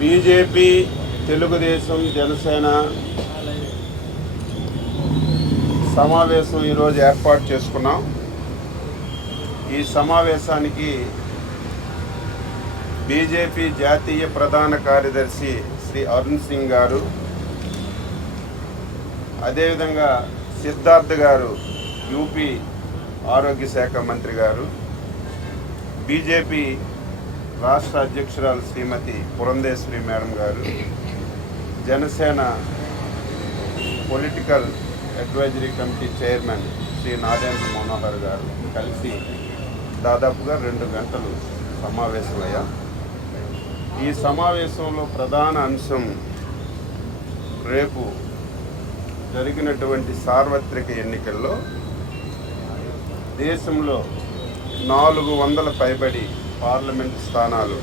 BJP, Telugu Desam, Janasena సమావేశం ఈరోజు ఏర్పాటు చేసుకున్నాం. ఈ సమావేశానికి బీజేపీ జాతీయ ప్రధాన కార్యదర్శి శ్రీ అరుణ్ సింగ్ గారు, అదేవిధంగా సిద్ధార్థ్ గారు, యూపీ ఆరోగ్య శాఖ మంత్రి గారు, బీజేపీ రాష్ట్ర అధ్యక్షురాలు శ్రీమతి పురంధేశ్వరి మేడం గారు, Janasena political advisory committee chairman Shri Nadendla Manohar గారు కలిసి దాదాపుగా 2 గంటలు సమావేశమయ్యాం. ఈ సమావేశంలో ప్రధాన అంశం రేపు జరిగినటువంటి సార్వత్రిక ఎన్నికల్లో దేశంలో 400 పైబడి పార్లమెంట్ స్థానాలు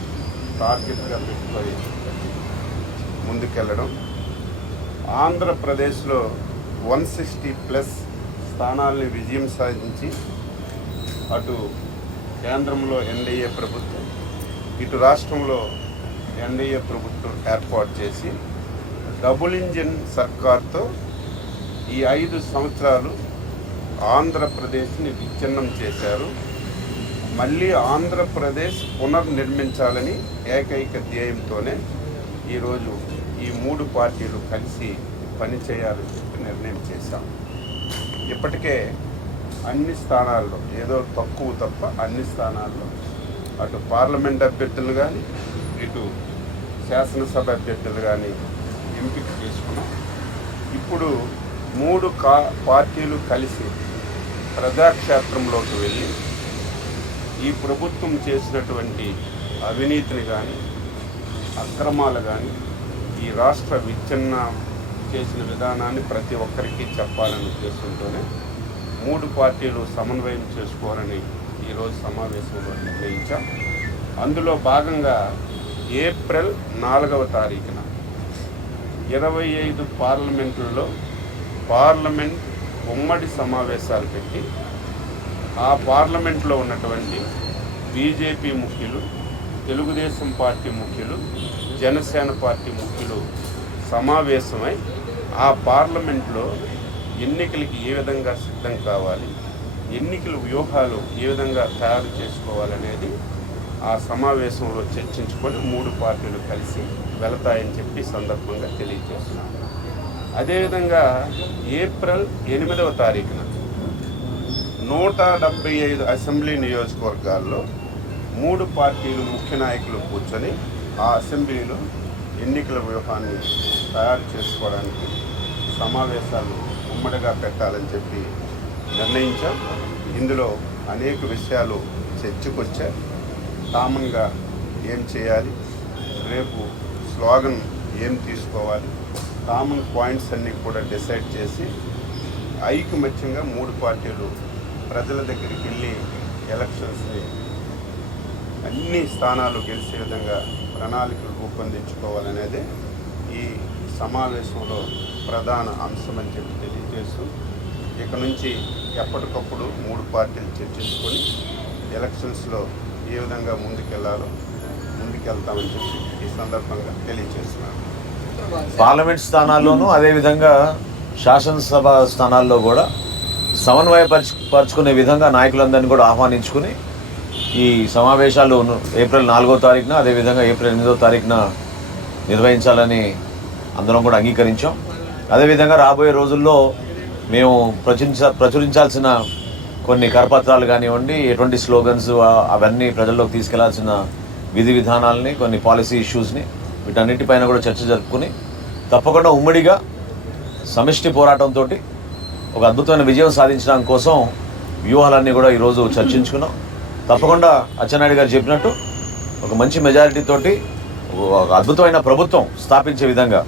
టార్గెట్గా పెట్టుకొని ముందుకెళ్ళడం, ఆంధ్రప్రదేశ్లో 160+ స్థానాలని విజయం సాధించి అటు కేంద్రంలో ఎన్డీఏ ప్రభుత్వం, ఇటు రాష్ట్రంలో ఎన్డీఏ ప్రభుత్వం ఏర్పాటు చేసి డబుల్ ఇంజిన్ సర్కార్తో ఈ 5 సంవత్సరాలు ఆంధ్రప్రదేశ్ని విచ్ఛిన్నం చేశారు. మళ్ళీ ఆంధ్రప్రదేశ్ పునర్నిర్మించాలని ఏకైక ధ్యేయంతోనే ఈరోజు ఈ 3 పార్టీలు కలిసి పనిచేయాలని చెప్పి నిర్ణయం చేశాం. ఇప్పటికే అన్ని స్థానాల్లో, ఏదో తక్కువ తప్ప అన్ని స్థానాల్లో అటు పార్లమెంట్ అభ్యర్థులు కానీ ఇటు శాసనసభ అభ్యర్థులు కానీ ఎంపిక చేసుకున్నాం. ఇప్పుడు 3 పార్టీలు కలిసి ప్రజాక్షేత్రంలోకి వెళ్ళి ఈ ప్రభుత్వం చేసినటువంటి అవినీతిని కానీ అక్రమాలు కానీ ఈ రాష్ట్ర విచ్ఛిన్నం చేసిన విధానాన్ని ప్రతి ఒక్కరికి చెప్పాలనే ఉద్దేశంతోనే 3 పార్టీలు సమన్వయం చేసుకోవాలని ఈరోజు సమావేశంలో నిర్ణయించాం. అందులో భాగంగా ఏప్రిల్ 4వ తారీఖున 25 పార్లమెంట్లలో పార్లమెంట్ ఉమ్మడి సమావేశాలు పెట్టి ఆ పార్లమెంట్లో ఉన్నటువంటి బీజేపీ ముఖ్యులు, తెలుగుదేశం పార్టీ ముఖ్యులు, జనసేన పార్టీ ముఖ్యులు సమావేశమై ఆ పార్లమెంట్లో ఎన్నికలకి ఏ విధంగా సిద్ధం కావాలి, ఎన్నికల వ్యూహాలు ఏ విధంగా తయారు చేసుకోవాలనేది ఆ సమావేశంలో చర్చించుకొని 3 పార్టీలు కలిసి వెళతాయని చెప్పి సందర్భంగా తెలియజేస్తున్నాం. అదేవిధంగా ఏప్రిల్ 8వ తారీఖున 175 అసెంబ్లీ నియోజకవర్గాల్లో 3 పార్టీలు ముఖ్య నాయకులు కూర్చొని ఆ అసెంబ్లీలో ఎన్నికల వ్యూహాన్ని తయారు చేసుకోవడానికి సమావేశాలు ఉమ్మడిగా పెట్టాలని చెప్పి నిర్ణయించాం. ఇందులో అనేక విషయాలు చర్చకొచ్చాయి. కామన్గా ఏం చేయాలి, రేపు స్లోగన్ ఏం తీసుకోవాలి, కామన్ పాయింట్స్ అన్నీ కూడా డిసైడ్ చేసి ఐకమత్యంగా 3 పార్టీలు ప్రజల దగ్గరికి వెళ్ళి ఎలక్షన్స్ని అన్ని స్థానాలు గెలిచే విధంగా ప్రణాళికలు రూపొందించుకోవాలనేదే ఈ సమావేశంలో ప్రధాన అంశమని చెప్పి తెలియజేస్తూ ఇక నుంచి ఎప్పటికప్పుడు 3 పార్టీలు చర్చించుకొని ఎలక్షన్స్లో ఏ విధంగా ముందుకెళ్తామని చెప్పి ఈ సందర్భంగా తెలియజేస్తున్నాను. పార్లమెంట్ స్థానాల్లోనూ అదేవిధంగా శాసనసభ స్థానాల్లో కూడా సమన్వయపరుచుకునే విధంగా నాయకులందరినీ కూడా ఆహ్వానించుకుని ఈ సమావేశాలు ఏప్రిల్ 4వ తారీఖున అదేవిధంగా ఏప్రిల్ 8వ తారీఖున నిర్వహించాలని అందరం కూడా అంగీకరించాం. అదేవిధంగా రాబోయే రోజుల్లో మేము ప్రచురించాల్సిన కొన్ని కరపత్రాలు కానివ్వండి, ఎటువంటి స్లోగన్స్ అవన్నీ ప్రజల్లోకి తీసుకెళ్లాల్సిన విధి విధానాలని, కొన్ని పాలసీ ఇష్యూస్ని వీటన్నిటిపైన కూడా చర్చ జరుపుకుని తప్పకుండా ఉమ్మడిగా సమిష్టి పోరాటంతో ఒక అద్భుతమైన విజయం సాధించడం కోసం వ్యూహాలన్నీ కూడా ఈరోజు చర్చించుకున్నాం. తప్పకుండా అచ్చెన్నాయుడు గారు చెప్పినట్టు ఒక మంచి మెజారిటీతోటి ఒక అద్భుతమైన ప్రభుత్వం స్థాపించే విధంగా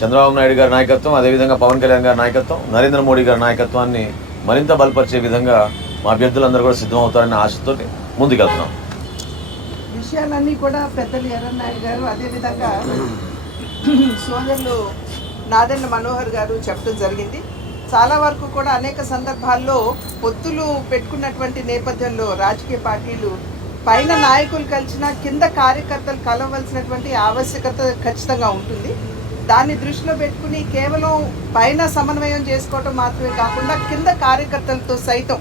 చంద్రబాబు నాయుడు గారి నాయకత్వం, అదేవిధంగా పవన్ కళ్యాణ్ గారి నాయకత్వం, నరేంద్ర మోడీ గారి నాయకత్వాన్ని మరింత బలపరిచే విధంగా మా అభ్యర్థులందరూ కూడా సిద్ధమవుతారనే ఆశతో ముందుకెళ్తున్నాం. విషయాలన్నీ కూడా పెద్దలు ఎర్రన్నాయుడు గారు, అదేవిధంగా సోదరులు నాదెండ్ల మనోహర్ గారు చెప్పడం జరిగింది. చాలా వరకు కూడా అనేక సందర్భాల్లో పొత్తులు పెట్టుకున్నటువంటి నేపథ్యంలో రాజకీయ పార్టీలు పైన నాయకులు కలిసిన కింద కార్యకర్తలు కలవలసినటువంటి ఆవశ్యకత ఖచ్చితంగా ఉంటుంది. దాన్ని దృష్టిలో పెట్టుకుని కేవలం పైన సమన్వయం చేసుకోవటం మాత్రమే కాకుండా కింద కార్యకర్తలతో సైతం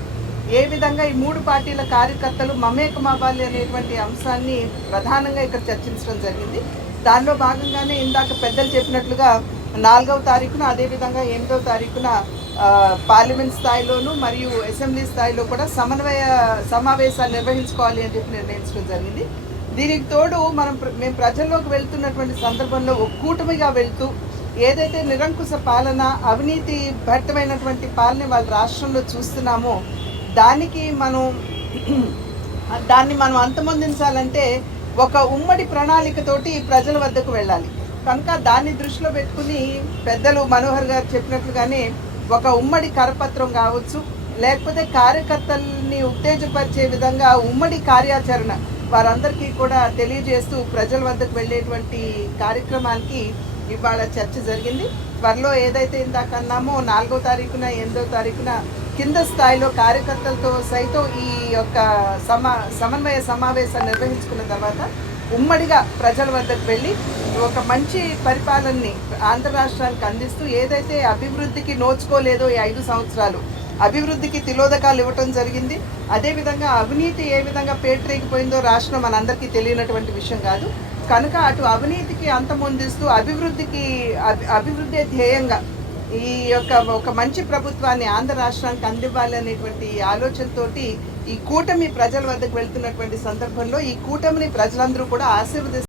ఏ విధంగా ఈ 3 పార్టీల కార్యకర్తలు మమేకమవ్వాలి అనేటువంటి అంశాన్ని ప్రధానంగా ఇక్కడ చర్చించడం జరిగింది. దానిలో భాగంగానే ఇందాక పెద్దలు చెప్పినట్లుగా 4వ తారీఖున అదేవిధంగా 8వ తారీఖున పార్లమెంట్ స్థాయిలోనూ మరియు అసెంబ్లీ స్థాయిలో కూడా సమన్వయ సమావేశాలు నిర్వహించుకోవాలి అని చెప్పి నిర్ణయించడం జరిగింది. దీనికి తోడు మేము ప్రజల్లోకి వెళ్తున్నటువంటి సందర్భంలో ఒక కూటమిగా వెళ్తూ ఏదైతే నిరంకుశ పాలన, అవినీతి భరితమైనటువంటి పాలన వాళ్ళ రాష్ట్రంలో చూస్తున్నామో దాన్ని మనం అంతమొందించాలంటే ఒక ఉమ్మడి ప్రణాళికతోటి ప్రజల వద్దకు వెళ్ళాలి. కనుక దాన్ని దృష్టిలో పెట్టుకుని పెద్దలు మనోహర్ గారు చెప్పినట్లుగానే ఒక ఉమ్మడి కరపత్రం కావచ్చు, లేకపోతే కార్యకర్తల్ని ఉత్తేజపరిచే విధంగా ఉమ్మడి కార్యాచరణ వారందరికీ కూడా తెలియజేస్తూ ప్రజల వద్దకు వెళ్ళేటువంటి కార్యక్రమానికి ఇవాళ చర్చ జరిగింది. త్వరలో ఏదైతే ఇందాక అన్నామో 4వ తారీఖున 8వ తారీఖున కింద స్థాయిలో కార్యకర్తలతో సైతం ఈ యొక్క సమన్వయ సమావేశాలు నిర్వహించుకున్న తర్వాత ఉమ్మడిగా ప్రజల వద్దకు వెళ్ళి ఒక మంచి పరిపాలనని ఆంధ్ర రాష్ట్రానికి అందిస్తూ ఏదైతే అభివృద్ధికి నోచుకోలేదో ఈ 5 సంవత్సరాలు అభివృద్ధికి తిలోదకాలు ఇవ్వటం జరిగింది. అదేవిధంగా అవినీతి ఏ విధంగా పేటరేగిపోయిందో రాష్ట్రం మనందరికీ తెలియనటువంటి విషయం కాదు. కనుక అటు అవినీతికి అంతమొందిస్తూ అభివృద్ధి ధ్యేయంగా ఈ యొక్క ఒక మంచి ప్రభుత్వాన్ని ఆంధ్ర రాష్ట్రానికి అందివ్వాలి అనేటువంటి ఆలోచనతోటి ఈ కూటమి ప్రజల వద్దకు వెళ్తున్నటువంటి సందర్భంలో ఈ కూటమిని ప్రజలందరూ కూడా ఆశీర్వదిస్తారు.